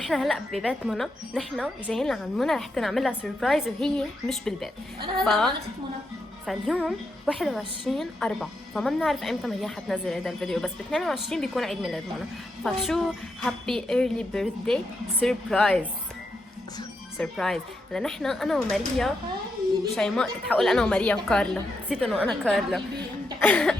نحن هلا ببيت منى، نحن جايين لعند منى رح نعملها سربرايز وهي مش بالبيت. انا هلا عملت منى. فاليوم 21/4، فما بنعرف امتى مريم حتنزل هذا الفيديو، بس ب 22 بيكون عيد ميلاد منى. فشو هابي ايرلي بيرثداي سربرايز. سربرايز لنحن انا وماريا وشيماء. كنت حقول انا وماريا وكارلا، نسيت انه انا كارلا.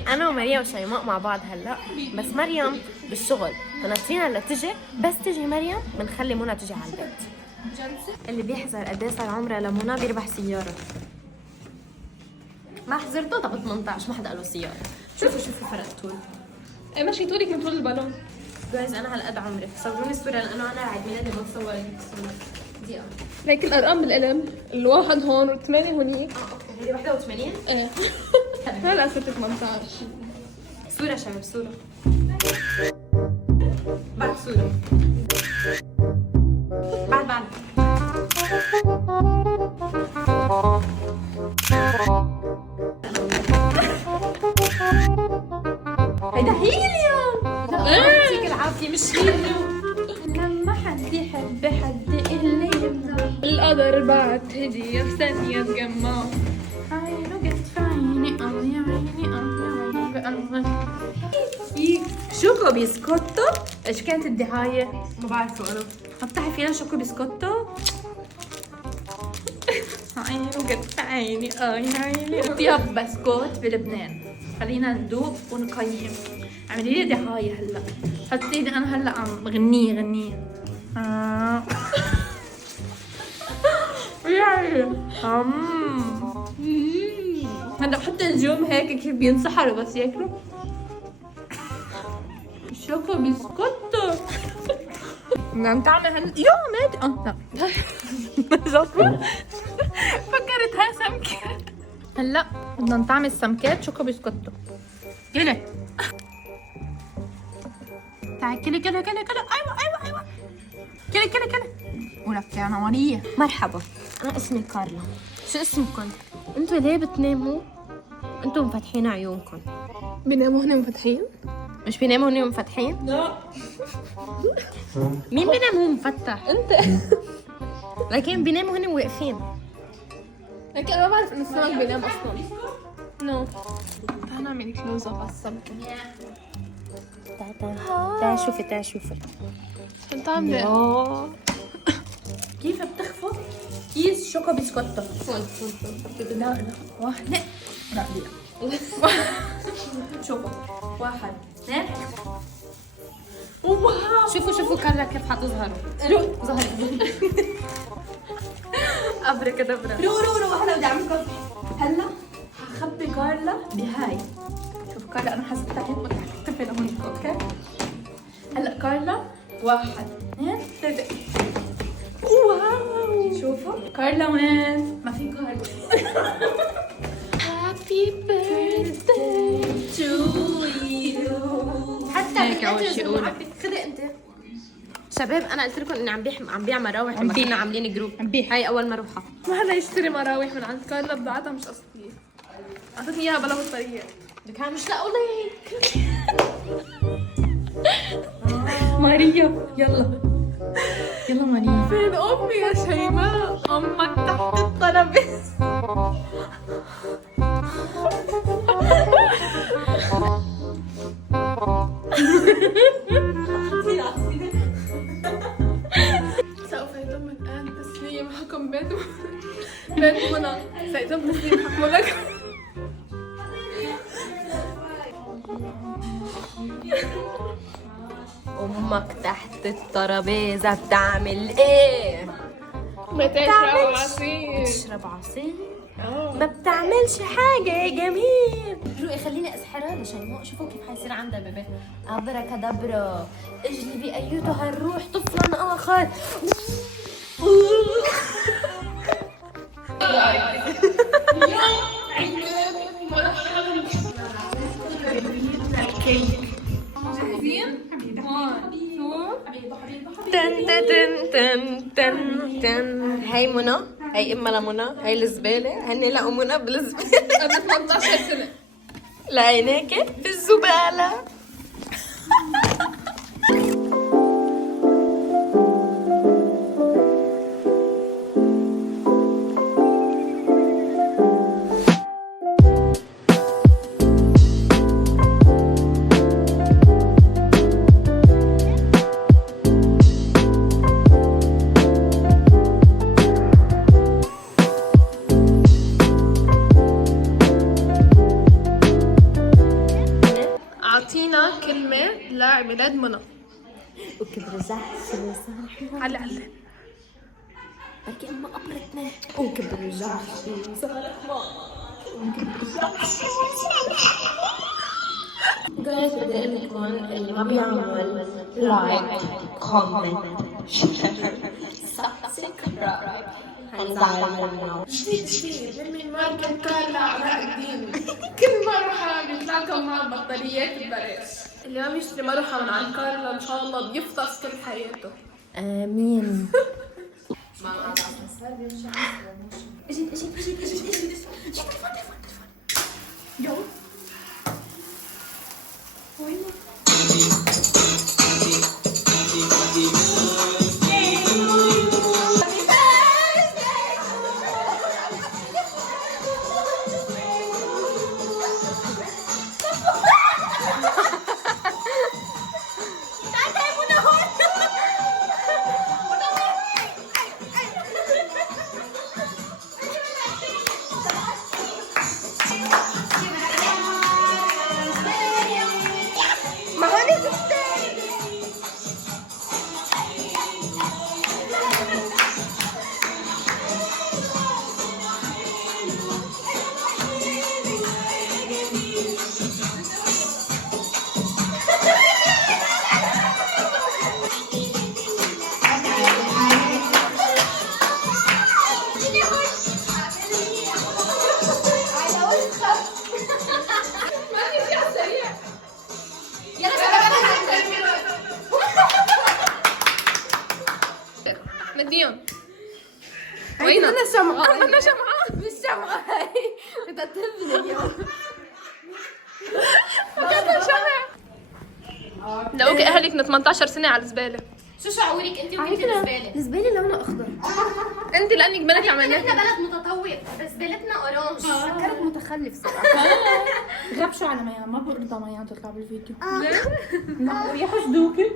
انا وماريا وشيماء مع بعض هلا، بس مريم بالشغل فنطرينا لتجي. بس تجي مريم بنخلي منى تجي على البيت. اللي بيحذر قد ايه صار عمرها لمنى بيربح سياره. ما حضرته طب 18 ما حدا له سياره. شوفوا فرق طول. ايه ماشي طولي كم طول البالون. جايز انا هالقد عمري، صوروني الصوره لانه انا عيد ميلادي بتصور هيك الصوره. دقيقه هيك الارقام بالقلم، الواحد هون والثمانية هونيك. اوكي هي 81. ايه هلا صرت 18. صوره شباب صوره. بعد صوره. بعد هيدا هيليوم. يعطيك العافيه مش هيليوم. لما حد يحب حد اللي يمنع القدر بعت هدية في ثانية تجمع. عينه جت في عيني يا عيني شوكو بسكوتو. ايش كانت الدعاية؟ ما بعرفه انا. افتحي فينا شوكو بسكوتو. عينه جت في عيني يا عيني. اطيب بسكوت بلبنان. خلينا ندوق ونقيم. اعملي لي دعاية هلا. حطي لي انا هلا عم غنيه يعني هلا حتى النجوم هيك كيف بينسحروا بس ياكلوا شوكو بسكوتو. بدنا تعمل هلا يا مات لا فكرتها سمكة. هلا بدنا نعمل سمكات شوكو بسكوتو. كله تعال كله ايوه كله ولك يا نوريه. مرحبا انا اسمي كارلا. شو اسمكم؟ انتوا ليه بتناموا؟ انتوا مفتحين عيونكم. بيناموا هنا مفتحين؟ مش بيناموا هن مفتحين؟ لا. مين بينام هو مفتح؟ انت. لكن بيناموا هن واقفين. لكن انا ما بعرف انه السمك بينام اصلا. نو. تعال نعمل كلوز اب على السمكة. تعال شوفي. شو بتعمل؟ كيف بتخفض كيس شوكو بسكوتو؟ فول لا واحد لا شوفوا 1 2 واو. شوفوا كارلا كيف حتظهر. ظهرت. ابركادبرا. رو هلا بدي اعمل كوفي. هلا حخبي كارلا بهاي. شوف كارلا انا حسيتها هيك بدك تختفي لهونيك. اوكي هلا كارلا 1 2 3. واو شوفوا كارلا وين؟ ما في كارلا. Happy birthday to you. حتى هيك أول شي أقوله. خذي انت شباب. انا قلت لكم اني عم بيع مراوح لما كنا عاملين جروب. هاي اول مروحه. ما حدا يشتري مراوح من عند كارلا بضاعتها مش اصليه. اعطتني اياها بلا بطاريه. دكان مش لاقوا لك. ماريا يلا ماريا. فين امي يا شيماء؟ امك تحت الترابيزه. سوف يتم الان تسليم حكم بيت منى. سيتم تسليم حكم لك. امك تحت الترابيزه بتعمل ايه؟ بتشرب عصير. تشرب عصير؟ ما بتعملش حاجة يا جميل. روقي خليني اسحرها لشيماء. شوفوا كيف حيصير عندها بيبي. ابركادبرا اجلبي ايتها الروح طفلا اخر. تن تن تن تن تن. هاي منى، هاي امها لمنى، هاي الزباله. هن لقوا منى بالزباله قبل 18 سنة. لقيناكي بالزباله. اعطينا كلمة لعيد ميلاد منى. وكبر رجعت شو صار على بركي أما قبرتنا. وكبر رجعت شو صار جايز بدي اقول لكم اللي ما بيعمل لايك كومنت سبسكرايب حنزعل منه. جديد من ماركة كارلا علاء الدين. كل مروحة بيطلع لكم مع بطاريات ببلاش. اللي ما بيشتري مروحة من عند كارلا ان شاء الله بيفطس كل حياته. امين. مديون. وين انا شمعة؟ انا شمعة. مش شمعة هاي بدها تهبني اليوم. فكرتها شمع. لقوكي اهلك من 18 سنة على الزبالة. شو شعورك انت وكنتي بالزباله؟ الزبالة لونها اخضر. انت لانك بلدي عملناها. احنا بلد متطور بس زبالتنا اورانج. فكرت متخلف صراحة. غبشوا على ميان، ما برضى ميان تطلع بالفيديو. لا يا حسدوكي.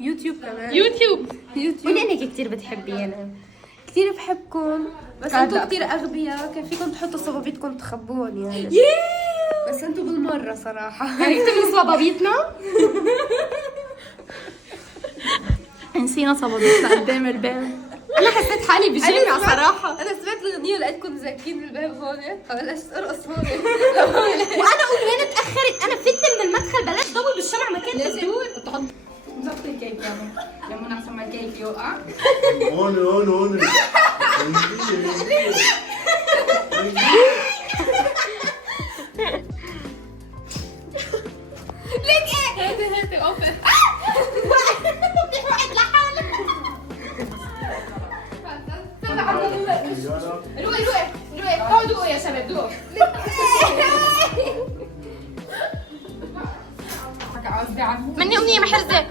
يوتيوب كمان. يوتيوب. قولي انك كثير بتحبينا. كثير بحبكم بس انتوا كثير اغبياء، كان فيكم تحطوا صبابيتكم تخبون يعني. بس انتوا بالمرة صراحة. عرفتي صبابيتنا؟ نسينا صبابيتنا قدام الباب. انا حسيت حالي بالجامعه صراحه. انا سمعت الاغنية لقيتكم زاكين بالباب هون، فبلشت ارقص هون. وانا قلت وين اتاخرت، انا فت من المدخل بلاش ضوي بالشمع مكان تدور. ظبط الكيك يا ماما لما نحسن ما الكيك يوقع. هون هاتي اوفر. في واحد لحالك. روقي اقعدوا دوقوا يا شباب دوقوا. قصدي عنه. مني امنية محرزة.